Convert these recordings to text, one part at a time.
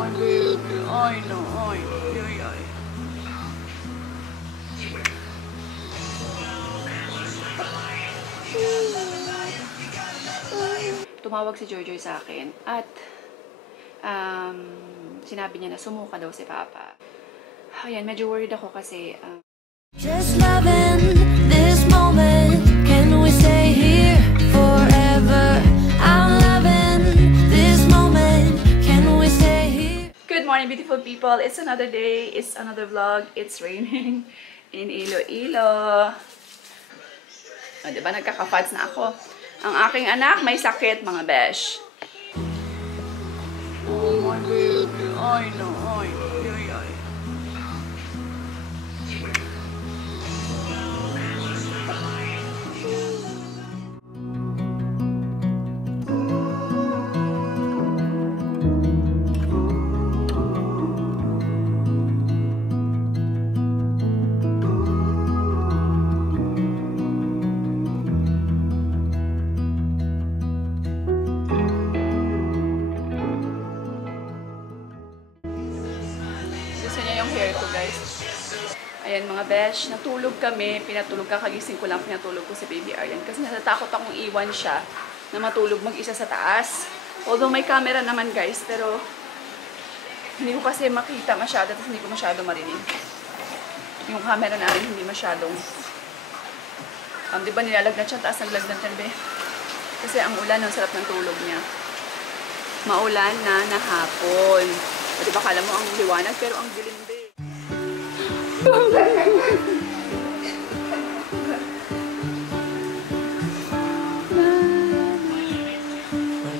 my baby. Ay, no. Ay. Tumawag si Joy sa akin at sinabi niya na sumuka daw si Papa. Ayan, medyo worried ako kasi just loving this moment. Can we stay here forever? I'm loving this moment. Can we stay here? Good morning, beautiful people. It's another day. It's another vlog. It's raining in Iloilo. Diba, nagkaka-fads na ako. Ang aking anak may sakit, mga besh. Oh my baby. Ay, no. Ay. Ayan mga besh, natulog kami, pinatulog kakagising ko lang, pinatulog ko si Baby Aryan kasi natatakot akong iwan siya na matulog mag-isa sa taas. Although may camera naman guys, pero hindi ko kasi makita masyado at hindi ko masyado marinig. Yung camera namin hindi masyadong di ba nilalagnat siya, taas naglagnat siya, be? Kasi ang ulan, ang sarap ng tulog niya. Maulan na hapon. O diba kala mo ang liwanag pero ang dilim, be. What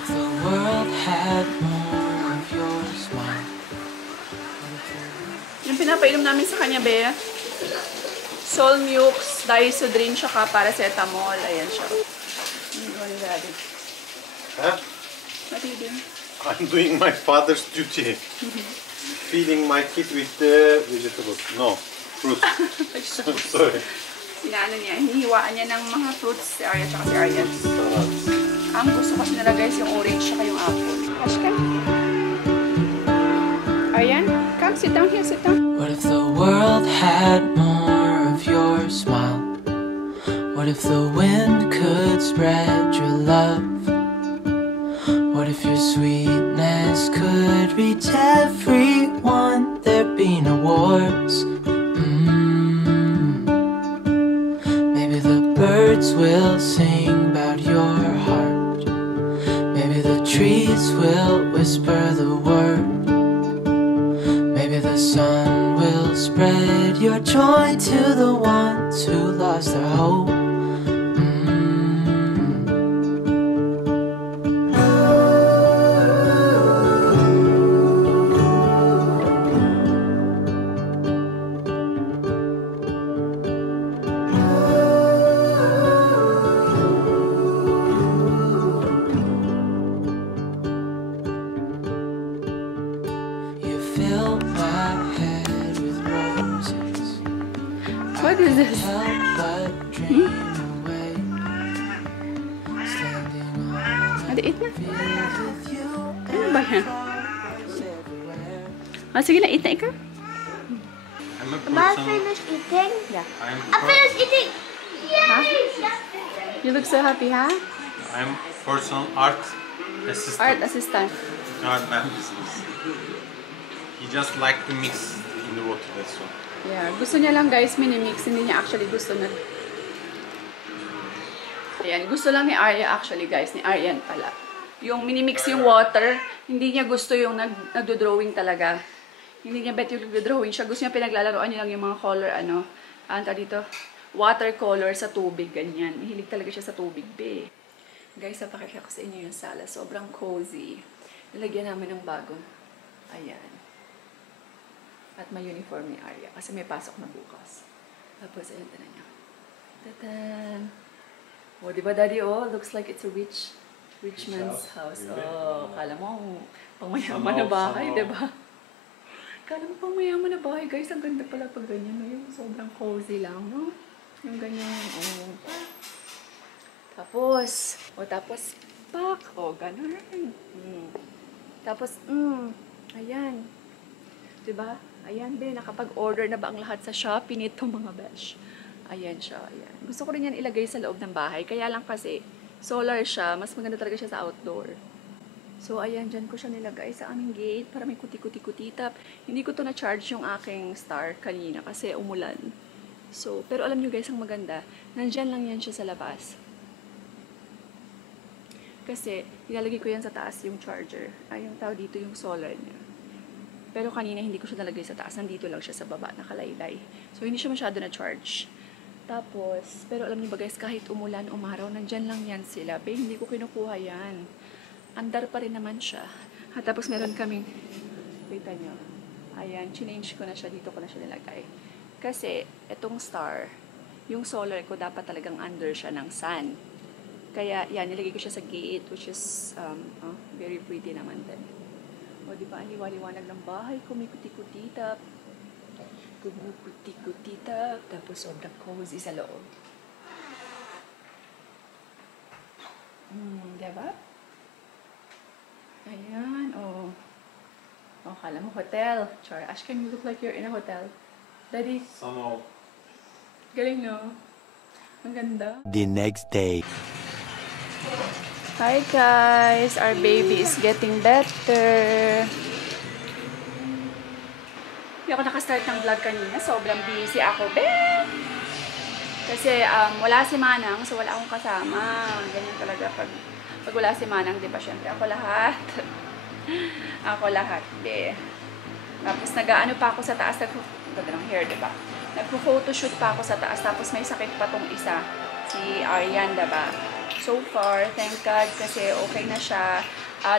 if the world had more of your smile? Yung pinapainom namin sa kanya, be, Solmux, Disodrin, tsaka paracetamol. Ayan siya. What is that? Huh? What are you doing? I'm doing my father's duty. Feeding my kid with the vegetables. No, fruits. Sorry. Sinaano niya, hinihiwaan niya ng mga fruits si Arya tsaka si Aryan. Ang gusto kasi nila guys yung orange tsaka yung apple. Ashkan? Aryan, come, sit down here, sit down. What if the world had more of your smile? What if the wind could spread your love? What if your sweetness could reach everyone? There'd be no wars. Maybe the birds will sing about your heart. Maybe the trees will whisper the word. Maybe the sun will spread your joy to the ones who lost their hope. What is this? Maliit na. Ano ba yan? Sige na, eat na ikaw. Am I finished eating? Yeah. I finished eating! Yay! You look so happy, ha? I'm personal art assistant. Art assistant. Art business. He just like to mix in the water, that's all. Yeah, gusto niya lang guys minimix, hindi niya actually gusto na. Ayan, gusto lang ni Arya actually guys, ni Aryan pala. Yung minimix yung water, hindi niya gusto yung nagdo-drawing talaga. Hindi niya bet yung nagdo-drawing siya. Gusto niya pinaglalaroan niya lang yung mga color, dito, watercolor sa tubig, ganyan. Hilig talaga siya sa tubig, be. Guys, napakita ko sa inyo yung sala. Sobrang cozy. Nilagyan namin ng bago. Ayan. At may uniform ni Arya kasi may pasok na bukas. Tapos, ayun, tanan niya. Tatan! O, diba, Daddy? Oh, looks like it's a rich man's house. Oh, kala mo, pangmayaman na bahay, diba? Kala mo pangmayaman na bahay, guys. Ang ganda pala pag ganyan. No? Yung sobrang cozy lang, no? Yung ganyan, oh. Tapos, pak! O, ganun. Tapos, Ayan. Diba? Ayan, be. Nakapag-order na ba ang lahat sa Shopee nito, mga besh? Ayan siya. Ayan. Gusto ko rin yan ilagay sa loob ng bahay. Kaya lang kasi, solar siya. Mas maganda talaga siya sa outdoor. So, ayan. Dyan ko siya nilagay sa aming gate para may kuti-kuti-kutitap. Hindi ko to na-charge yung aking star kanina kasi umulan. So, pero alam nyo guys, ang maganda. Nandyan lang yan siya sa labas. Kasi, nilalagay ko yan sa taas yung charger. Ay, yung tao dito yung solar niya. Pero kanina, hindi ko siya nalagay sa taas. Nandito lang siya sa baba, nakalaylay. So, hindi siya masyado na-charge. Tapos, pero alam niyo ba guys, kahit umulan, umaraw, nandyan lang yan sila. Be, hindi ko kinukuha yan. Andar pa rin naman siya. At tapos, meron kaming, kita nyo. Ayan, change ko na siya. Dito ko na siya nilagay. Kasi, etong star, yung solar ko, dapat talagang under siya ng sun. Kaya, yan, nilagay ko siya sa gate, which is, very pretty naman din. O, diba, ang liwaliwanag ng bahay ko, may kuti-kutitap. Kuti-kutitap, tapos sobrang cozy sa loob. Diba? Ayan, oh. Oh, kala mo hotel. Char, Ash, can you look like you're in a hotel? Daddy? Somehow. Galing, no? Ang ganda. The next day. Hi guys, our baby is getting better. Hindi ako nakastart ng vlog kanina, sobrang busy ako, Kasi wala si Manang, so wala akong kasama. Ganyan talaga pag wala si Manang, di ba? Syempre ako lahat. Ako lahat, Tapos nag-ano pa ako sa taas, ganda ng hair, di ba? Nagpo-photoshoot pa ako sa taas, tapos may sakit pa tong isa, si Aryan, di ba? So far, thank God, kasi okay na siya.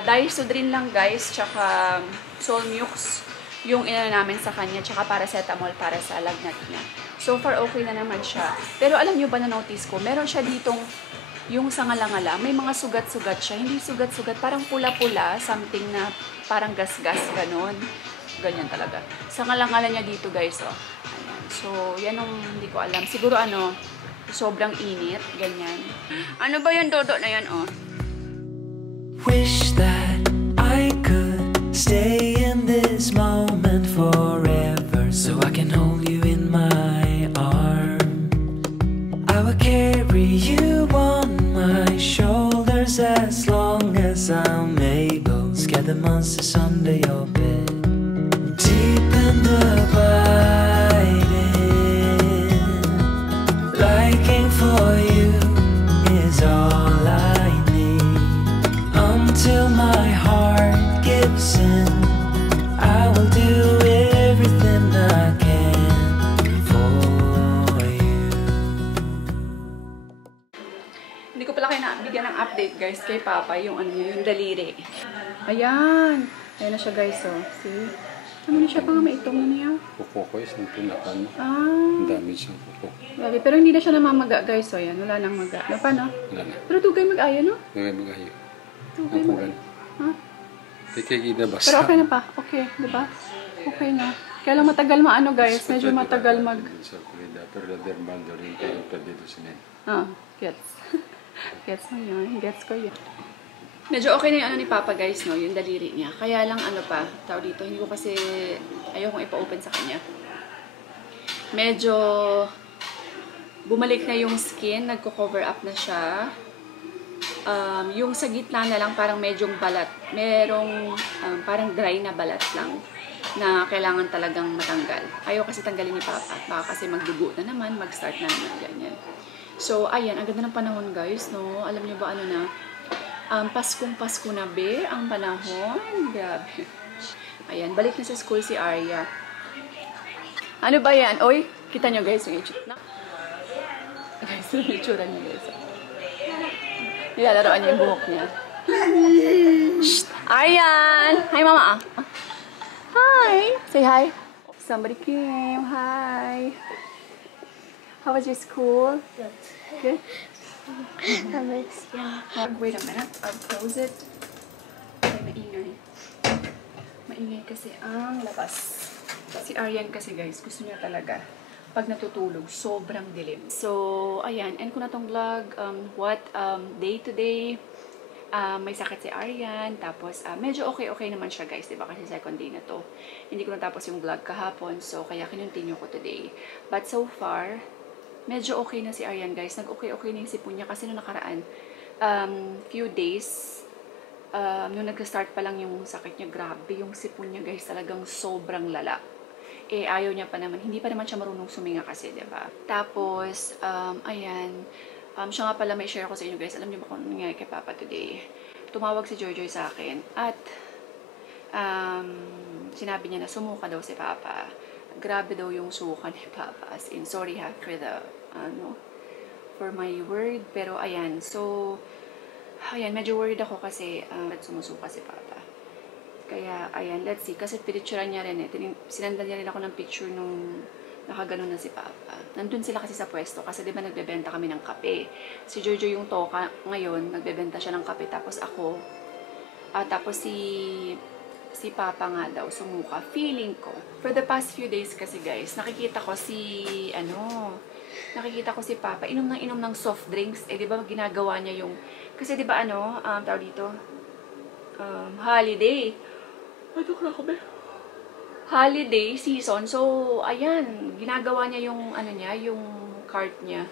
Dysodrin lang guys, tsaka Solmux yung inano namin sa kanya, tsaka paracetamol para sa lagnat niya. So far, okay na naman siya. Pero alam nyo ba na notice ko, meron siya ditong yung sa ngala-ngala, may mga sugat-sugat siya. Hindi sugat-sugat, parang pula-pula, something na parang gas-gas, ganun. Ganyan talaga. Sa ngala-ngala niya dito guys, oh. Ayan. So, yan ang hindi ko alam. Siguro sobrang init, ganyan. Ano ba yung dodo na yan, oh? Wish that I could stay in this moment forever, so I can hold you in my arms. I will carry you on my shoulders as long as I'm able. Scare the monsters under your bed. Deep in the liking for you is all I need. Until my heart gives in, I will do everything I can for you. Hindi ko pala kayo nabigyan ng update guys kay Papa, yung yung daliri. Ayan. Ayan na siya guys, oh. See? Ano na siya, pang maitong na niya? Kuko ko is pinakano. Ang dami siyang kuko. Grabe, pero hindi na siya namamaga guys, so yan. Wala nang maga. Paano? Wala na. Pero tugay mag-aya, no? Gawin magayo. Tugay Ako mag gan. Ha? Tikikida basta. Pero okay na pa. Okay, di ba? Okay na. Kaya lang matagal maano guys. Medyo matagal mag... Sa kulida, pero dermal do rin kayo pa dito sinin. Gets. Gets mo yun. Gets ko yun. Medyo okay na yung ano ni Papa guys, no? Yung daliri niya. Kaya lang ano pa, tao dito, hindi ko kasi ayokong ipa-open sa kanya. Medyo bumalik na yung skin, nagko-cover up na siya. Yung sa gitna na lang parang medyong balat. Merong parang dry na balat lang na kailangan talagang matanggal. Ayaw kasi tanggalin ni Papa. Baka kasi magdugo na naman, mag-start na naman ganyan. So, ayan, ang ganda ng panahon guys, no? Alam niyo ba ano na? Paskong Pasko na be, ang panahon. Grabe. Ayan, balik na sa school si Arya. Ano ba yan? Oy, kita nyo guys yung itsura. Guys, yung itsura niya guys. Nilalaroan niya yung buhok niya. Shh! Aryan! Hi, Mama. Hi! Say hi. Somebody came. Hi. How was your school? Good. Good? I miss you. Wait a minute. I'll close it. Ay, maingay. Maingay kasi ang labas. Si Aryan kasi guys, gusto niya talaga pag natutulog, sobrang dilim. So, ayan. End ko na tong vlog. Day to day. may sakit si Arian, tapos medyo okay naman siya guys, diba? Kasi second day na to. Hindi ko natapos yung vlog kahapon, so kaya kinontinue ko today. But so far, medyo okay na si Arian guys. Nag-okay na yung sipon niya kasi nung nakaraan, few days, nung nag-start pa lang yung sakit niya, grabe yung sipon niya guys, talagang sobrang lala. Ayaw niya pa naman, hindi pa naman siya marunong suminga kasi, diba? Tapos, ayan, siya nga pala may share ko sa inyo guys. Alam niyo ba kung nangyari kay Papa today? Tumawag si Joy sa akin at sinabi niya na sumuka daw si Papa. Grabe daw yung suka ni Papa. As in, sorry ha for the, for my word. Pero ayan, so, ayan, medyo worried ako kasi sumusuka si Papa. Kaya, ayan, let's see. Kasi pinicturean niya rin sinandan niya rin ako ng picture nung nakaganon na si Papa. Nandun sila kasi sa pwesto kasi di ba nagbebenta kami ng kape. Si Jojo yung toka ngayon, nagbebenta siya ng kape. Tapos ako, tapos si Papa nga daw, sumuka. Feeling ko. For the past few days kasi guys, nakikita ko si Papa, inom ng soft drinks. Di ba ginagawa niya yung, kasi di ba tawag dito, holiday. Holiday season. So, ayan, ginagawa niya yung, yung cart niya.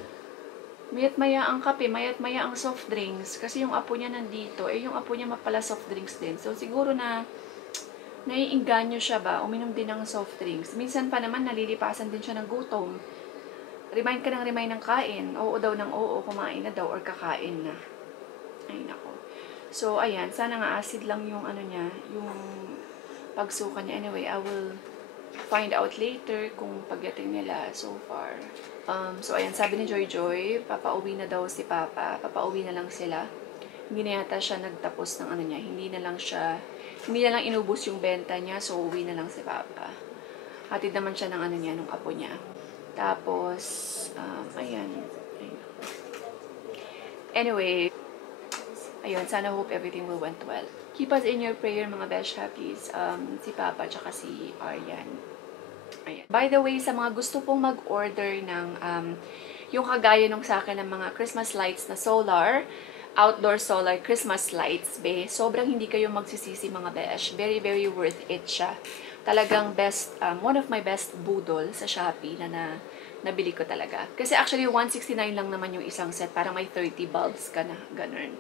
Mayat-maya ang kape, mayat-maya ang soft drinks. Kasi yung apo niya nandito, yung apo niya mapala soft drinks din. So, siguro na, naiinganyo siya ba, uminom din ng soft drinks. Minsan pa naman, nalilipasan din siya ng gutom. Remind ka ng remind ng kain. Oo daw ng oo, kumain na daw, or kakain na. Ay, nako. So, ayan, sana nga acid lang yung, yung pagsuka niya. Anyway, I will find out later kung pagdating nila so far. So, ayan, sabi ni Joy, papauwi na daw si Papa. Papauwi na lang sila. Hindi na yata siya nagtapos ng niya. Hindi na lang inubos yung benta niya. So, uwi na lang si Papa. Hatid naman siya ng nung apo niya. Tapos, ayan. Anyway, ayun, sana hope everything will went well. Keep us in your prayer, mga besh happies. Si Papa, tsaka si Arian. Ayan. By the way, sa mga gusto pong mag-order ng, yung kagaya nung sa akin ng mga Christmas lights na solar, outdoor solar Christmas lights, sobrang hindi kayo magsisisi, mga besh. Very, very worth it siya. Talagang best, one of my best budol sa Shopee na nabili ko talaga. Kasi actually, 169 lang naman yung isang set. Parang may 30 bulbs ka na, ganun.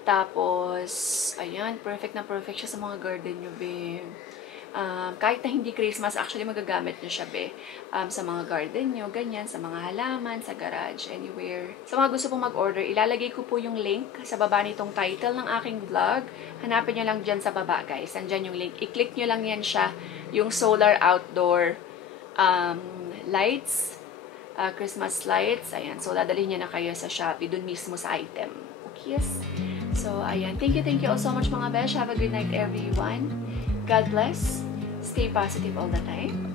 Tapos, ayan, perfect na perfect siya sa mga garden nyo, kahit na hindi Christmas, actually magagamit nyo siya, sa mga garden nyo, ganyan, sa mga halaman, sa garage, anywhere. Sa mga gusto pong mag-order, ilalagay ko po yung link sa baba nitong title ng aking vlog. Hanapin nyo lang dyan sa baba, guys. Andyan yung link. I-click nyo lang yan siya, yung solar outdoor lights, Christmas lights. Ayan, so dadalhin niya na kayo sa Shopee, dun mismo sa item. Okay, yes. So, ayan. Thank you all so much, mga besh. Have a good night, everyone. God bless. Stay positive all the time.